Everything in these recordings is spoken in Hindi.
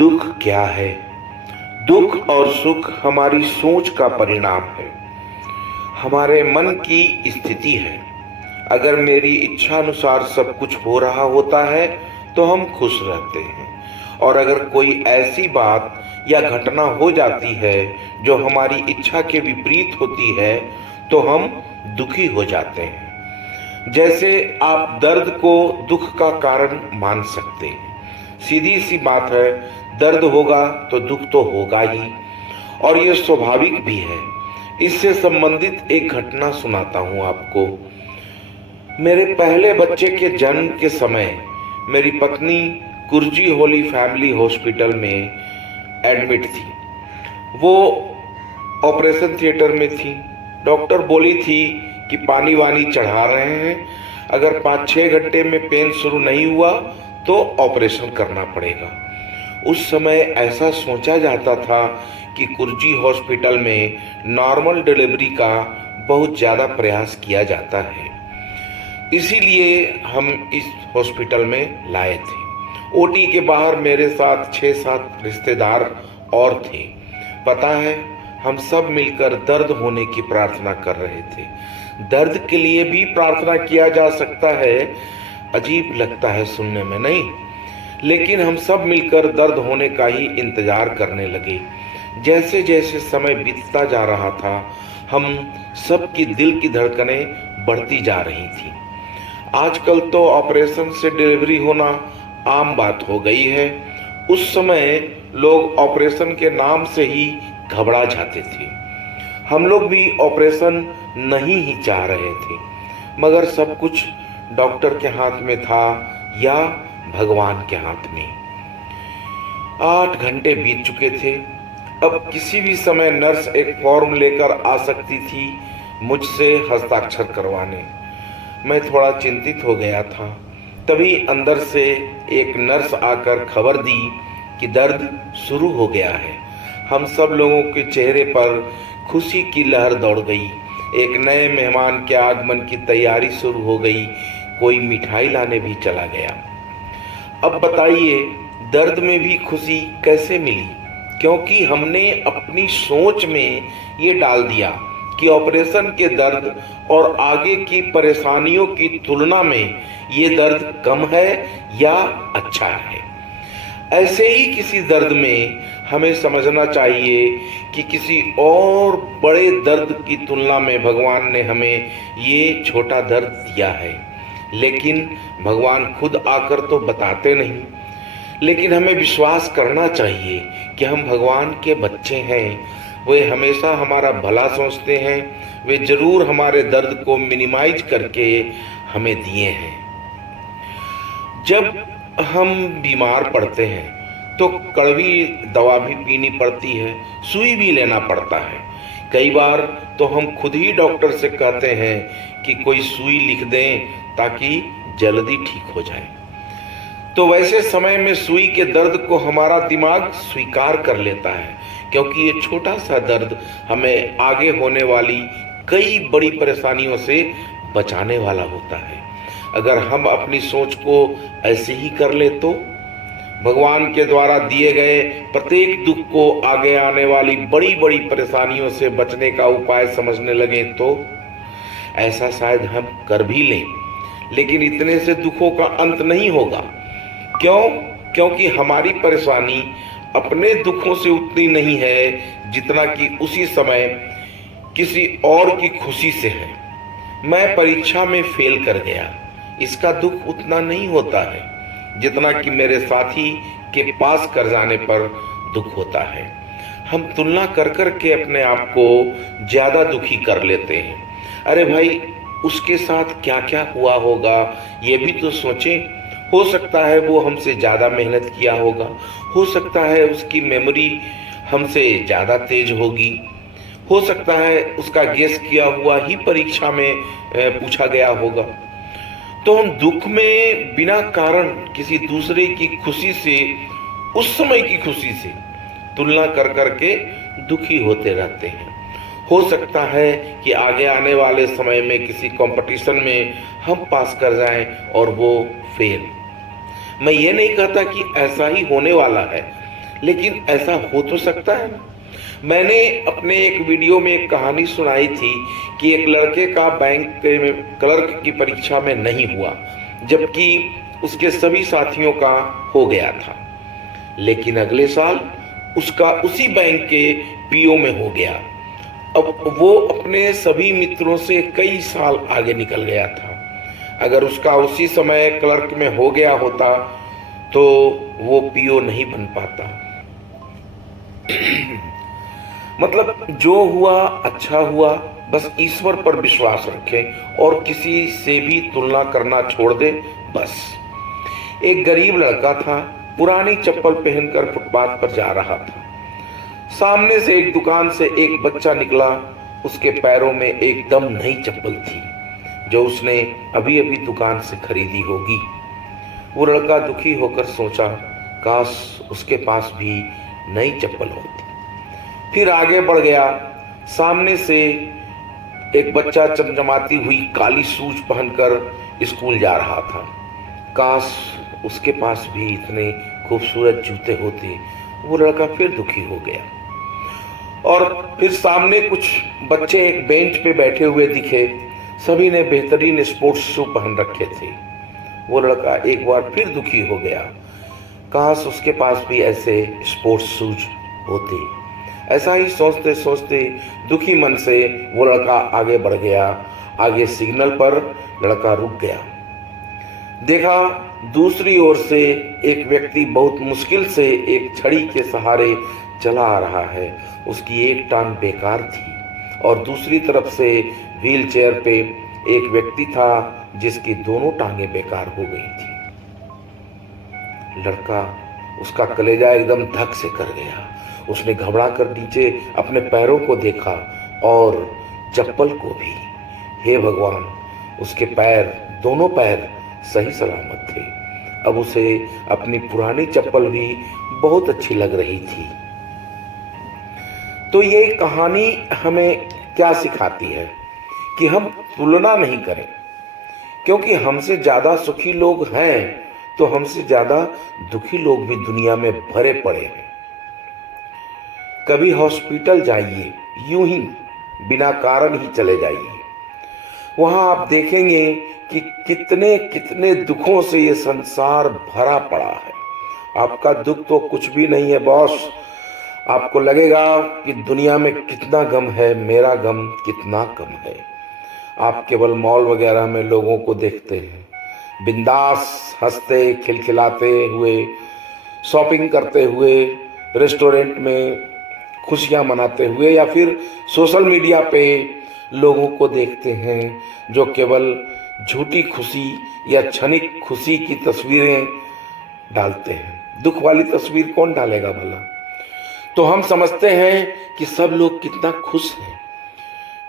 दुख क्या है? दुख और सुख हमारी सोच का परिणाम है, हमारे मन की स्थिति है। अगर मेरी इच्छा अनुसार सब कुछ हो रहा होता है तो हम खुश रहते हैं, और अगर कोई ऐसी बात या घटना हो जाती है जो हमारी इच्छा के विपरीत होती है तो हम दुखी हो जाते हैं। जैसे आप दर्द को दुख का कारण मान सकते हैं। सीधी सी बात है, दर्द होगा तो दुख तो होगा ही, और यह स्वाभाविक भी है। इससे संबंधित एक घटना सुनाता हूं आपको। मेरे पहले बच्चे के जन्म के समय मेरी पत्नी कुर्जी होली फैमिली हॉस्पिटल में एडमिट थी। वो ऑपरेशन थिएटर में थी। डॉक्टर बोली थी कि पानी वानी चढ़ा रहे हैं, अगर 5-6 घंटे में पेन शुरू नहीं हुआ तो ऑपरेशन करना पड़ेगा। उस समय ऐसा सोचा जाता था कि कुर्जी हॉस्पिटल में नॉर्मल डिलीवरी का बहुत ज़्यादा प्रयास किया जाता है, इसीलिए हम इस हॉस्पिटल में लाए थे। ओटी के बाहर मेरे साथ 6-7 रिश्तेदार और थे। पता है, हम सब मिलकर दर्द होने की प्रार्थना कर रहे थे। दर्द के लिए भी प्रार्थना किया जा सकता है, अजीब लगता है सुनने में, नहीं? लेकिन हम सब मिलकर दर्द होने का ही इंतजार करने लगे। जैसे जैसे समय बीतता जा रहा था, हम सबकी दिल की धड़कनें बढ़ती जा रही थी। आजकल तो ऑपरेशन से डिलीवरी होना आम बात हो गई है। उस समय लोग ऑपरेशन के नाम से ही घबरा जाते थे। हम लोग भी ऑपरेशन नहीं ही चाह रहे थे, मगर सब कुछ डॉक्टर के हाथ में था या भगवान के हाथ में। 8 घंटे बीत चुके थे। अब किसी भी समय नर्स एक फॉर्म लेकर आ सकती थी मुझसे हस्ताक्षर करवाने। मैं थोड़ा चिंतित हो गया था। तभी अंदर से एक नर्स आकर खबर दी कि दर्द शुरू हो गया है। हम सब लोगों के चेहरे पर खुशी की लहर दौड़ गई। एक नए मेहमान के आगमन की तैयारी शुरू हो गई। कोई मिठाई लाने भी चला गया। अब बताइए, दर्द में भी खुशी कैसे मिली? क्योंकि हमने अपनी सोच में ये डाल दिया कि ऑपरेशन के दर्द और आगे की परेशानियों की तुलना में ये दर्द कम है या अच्छा है। ऐसे ही किसी दर्द में हमें समझना चाहिए कि किसी और बड़े दर्द की तुलना में भगवान ने हमें ये छोटा दर्द दिया है। लेकिन भगवान खुद आकर तो बताते नहीं। लेकिन हमें विश्वास करना चाहिए कि हम भगवान के बच्चे हैं। वे हमेशा हमारा भला सोचते हैं। वे जरूर हमारे दर्द को मिनिमाइज करके हमें दिए हैं। जब हम बीमार पड़ते हैं तो कड़वी दवा भी पीनी पड़ती है, सुई भी लेना पड़ता है। कई बार तो हम खुद ही डॉक्टर से कहते हैं कि कोई सुई लिख दें ताकि जल्दी ठीक हो जाए। तो वैसे समय में सुई के दर्द को हमारा दिमाग स्वीकार कर लेता है, क्योंकि ये छोटा सा दर्द हमें आगे होने वाली कई बड़ी परेशानियों से बचाने वाला होता है। अगर हम अपनी सोच को ऐसे ही कर ले तो भगवान के द्वारा दिए गए प्रत्येक दुख को आगे आने वाली बड़ी बड़ी परेशानियों से बचने का उपाय समझने लगे तो ऐसा शायद हम कर भी लें। लेकिन इतने से दुखों का अंत नहीं होगा। क्यों? क्योंकि हमारी परेशानी अपने दुखों से उतनी नहीं है जितना कि उसी समय किसी और की खुशी से है। मैं परीक्षा में फेल कर गया, इसका दुख उतना नहीं होता है जितना कि मेरे साथी के पास कर जाने पर दुख होता है। हम तुलना कर कर के अपने आप को ज्यादा दुखी कर लेते हैं। अरे भाई, उसके साथ क्या क्या हुआ होगा ये भी तो सोचें। हो सकता है वो हमसे ज़्यादा मेहनत किया होगा, हो सकता है उसकी मेमोरी हमसे ज़्यादा तेज होगी, हो सकता है उसका गेस किया हुआ ही परीक्षा में पूछा गया होगा। तो हम दुख में बिना कारण किसी दूसरे की खुशी से, उस समय की खुशी से तुलना कर कर के दुखी होते रहते हैं। हो सकता है कि आगे आने वाले समय में किसी कंपटीशन में हम पास कर जाएं और वो फेल। मैं ये नहीं कहता कि ऐसा ही होने वाला है, लेकिन ऐसा हो तो सकता है ना। मैंने अपने एक वीडियो में एक कहानी सुनाई थी कि एक लड़के का बैंक में क्लर्क की परीक्षा में नहीं हुआ, जबकि उसके सभी साथियों का हो गया था। लेकिन अगले साल उसका उसी बैंक के पीओ में हो गया। अब वो अपने सभी मित्रों से कई साल आगे निकल गया था। अगर उसका उसी समय क्लर्क में हो गया होता तो वो पीओ नहीं बन पाता। मतलब जो हुआ अच्छा हुआ, बस ईश्वर पर विश्वास रखें और किसी से भी तुलना करना छोड़ दे बस। एक गरीब लड़का था, पुरानी चप्पल पहनकर फुटपाथ पर जा रहा था। सामने से एक दुकान से एक बच्चा निकला। उसके पैरों में एकदम नई चप्पल थी जो उसने अभी अभी दुकान से खरीदी होगी। वो लड़का दुखी होकर सोचा, काश उसके पास भी नई चप्पल होती। फिर आगे बढ़ गया। सामने से एक बच्चा चमचमाती हुई काली शूज पहनकर स्कूल जा रहा था। काश उसके पास भी इतने खूबसूरत जूते होते। वो लड़का फिर दुखी हो गया। और फिर सामने कुछ बच्चे एक बेंच पे बैठे हुए दिखे। सभी ने बेहतरीन स्पोर्ट्स शू पहन रखे थे। वो लड़का एक बार फिर दुखी हो गया। काश उसके पास भी ऐसे स्पोर्ट्स शूज होते। ऐसा ही सोचते सोचते दुखी मन से वो लड़का आगे बढ़ गया। आगे सिग्नल पर लड़का रुक गया। देखा दूसरी ओर से एक व्यक्ति बहुत मुश्किल से एक छड़ी के सहारे चला आ रहा है। उसकी एक टांग बेकार थी और दूसरी तरफ से व्हील चेयर पे एक व्यक्ति था जिसकी दोनों टांगें बेकार हो गई थी। लड़का, उसका कलेजा एकदम धक से कर गया। उसने घबरा कर नीचे अपने पैरों को देखा और चप्पल को भी। हे भगवान, उसके पैर, दोनों पैर सही सलामत थे। अब उसे अपनी पुरानी चप्पल भी बहुत अच्छी लग रही थी। तो ये कहानी हमें क्या सिखाती है कि हम तुलना नहीं करें, क्योंकि हमसे ज्यादा सुखी लोग हैं तो हमसे ज्यादा दुखी लोग भी दुनिया में भरे पड़े हैं। कभी हॉस्पिटल जाइए, यूं ही बिना कारण ही चले जाइए। वहां आप देखेंगे कि कितने कितने दुखों से ये संसार भरा पड़ा है। आपका दुख तो कुछ भी नहीं है बॉस। आपको लगेगा कि दुनिया में कितना गम है, मेरा गम कितना कम है। आप केवल मॉल वगैरह में लोगों को देखते हैं, बिंदास हंसते खिलखिलाते हुए, शॉपिंग करते हुए, रेस्टोरेंट में खुशियां मनाते हुए, या फिर सोशल मीडिया पे लोगों को देखते हैं जो केवल झूठी खुशी या क्षणिक खुशी की तस्वीरें डालते हैं। दुख वाली तस्वीर कौन डालेगा भला? तो हम समझते हैं कि सब लोग कितना खुश हैं।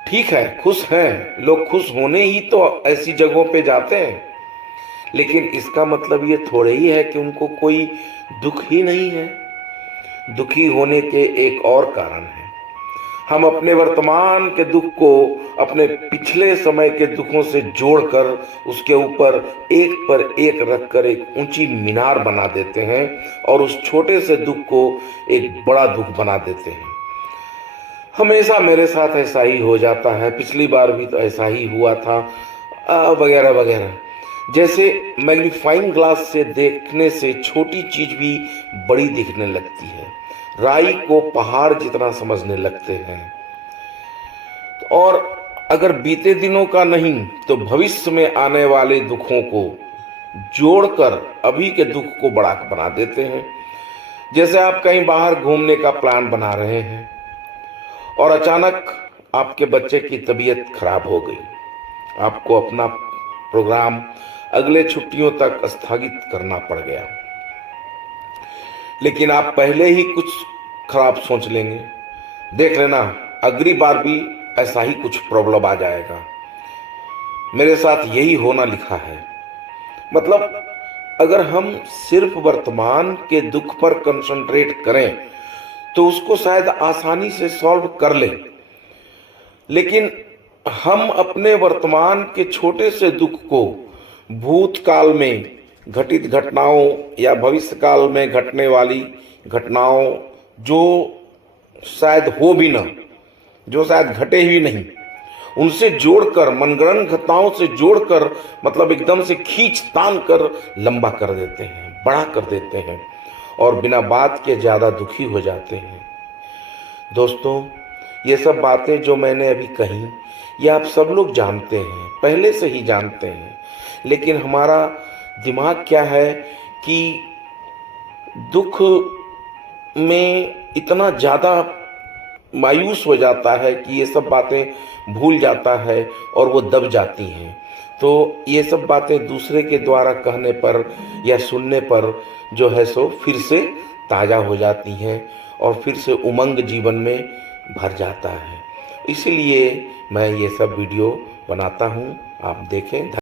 ठीक है, खुश हैं लोग, खुश होने ही तो ऐसी जगहों पे जाते हैं। लेकिन इसका मतलब ये थोड़े ही है कि उनको कोई दुख ही नहीं है। दुखी होने के एक और कारण है। हम अपने वर्तमान के दुख को अपने पिछले समय के दुखों से जोड़कर उसके ऊपर एक पर एक रखकर एक ऊंची मीनार बना देते हैं और उस छोटे से दुख को एक बड़ा दुख बना देते हैं। हमेशा मेरे साथ ऐसा ही हो जाता है, पिछली बार भी तो ऐसा ही हुआ था, वगैरह वगैरह। जैसे मैग्नीफाइंग ग्लास से देखने से छोटी चीज भी बड़ी दिखने लगती है, राई को पहाड़ जितना समझने लगते हैं। और अगर बीते दिनों का नहीं तो भविष्य में आने वाले दुखों को जोड़कर अभी के दुख को बड़ा बना देते हैं। जैसे आप कहीं बाहर घूमने का प्लान बना रहे हैं और अचानक आपके बच्चे की तबीयत खराब हो गई। आपको अपना प्रोग्राम अगले छुट्टियों तक स्थगित करना पड़ गया। लेकिन आप पहले ही कुछ खराब सोच लेंगे, देख लेना अगली बार भी ऐसा ही कुछ प्रॉब्लम आ जाएगा। मेरे साथ यही होना लिखा है। मतलब अगर हम सिर्फ वर्तमान के दुख पर कंसंट्रेट करें तो उसको शायद आसानी से सॉल्व कर लें, लेकिन हम अपने वर्तमान के छोटे से दुख को भूतकाल में घटित घटनाओं या भविष्य काल में घटने वाली घटनाओं जो शायद हो भी ना, जो शायद घटे ही नहीं, उनसे जोड़कर, मनगढ़ंत घटनाओं से जोड़कर, मतलब एकदम से खींच तान कर लंबा कर देते हैं, बड़ा कर देते हैं और बिना बात के ज़्यादा दुखी हो जाते हैं। दोस्तों, ये सब बातें जो मैंने अभी कही, ये आप सब लोग जानते हैं, पहले से ही जानते हैं, लेकिन हमारा दिमाग क्या है कि दुख में इतना ज़्यादा मायूस हो जाता है कि ये सब बातें भूल जाता है और वो दब जाती हैं। तो ये सब बातें दूसरे के द्वारा कहने पर या सुनने पर जो है सो फिर से ताज़ा हो जाती हैं और फिर से उमंग जीवन में भर जाता है। इसलिए मैं ये सब वीडियो बनाता हूँ, आप देखें।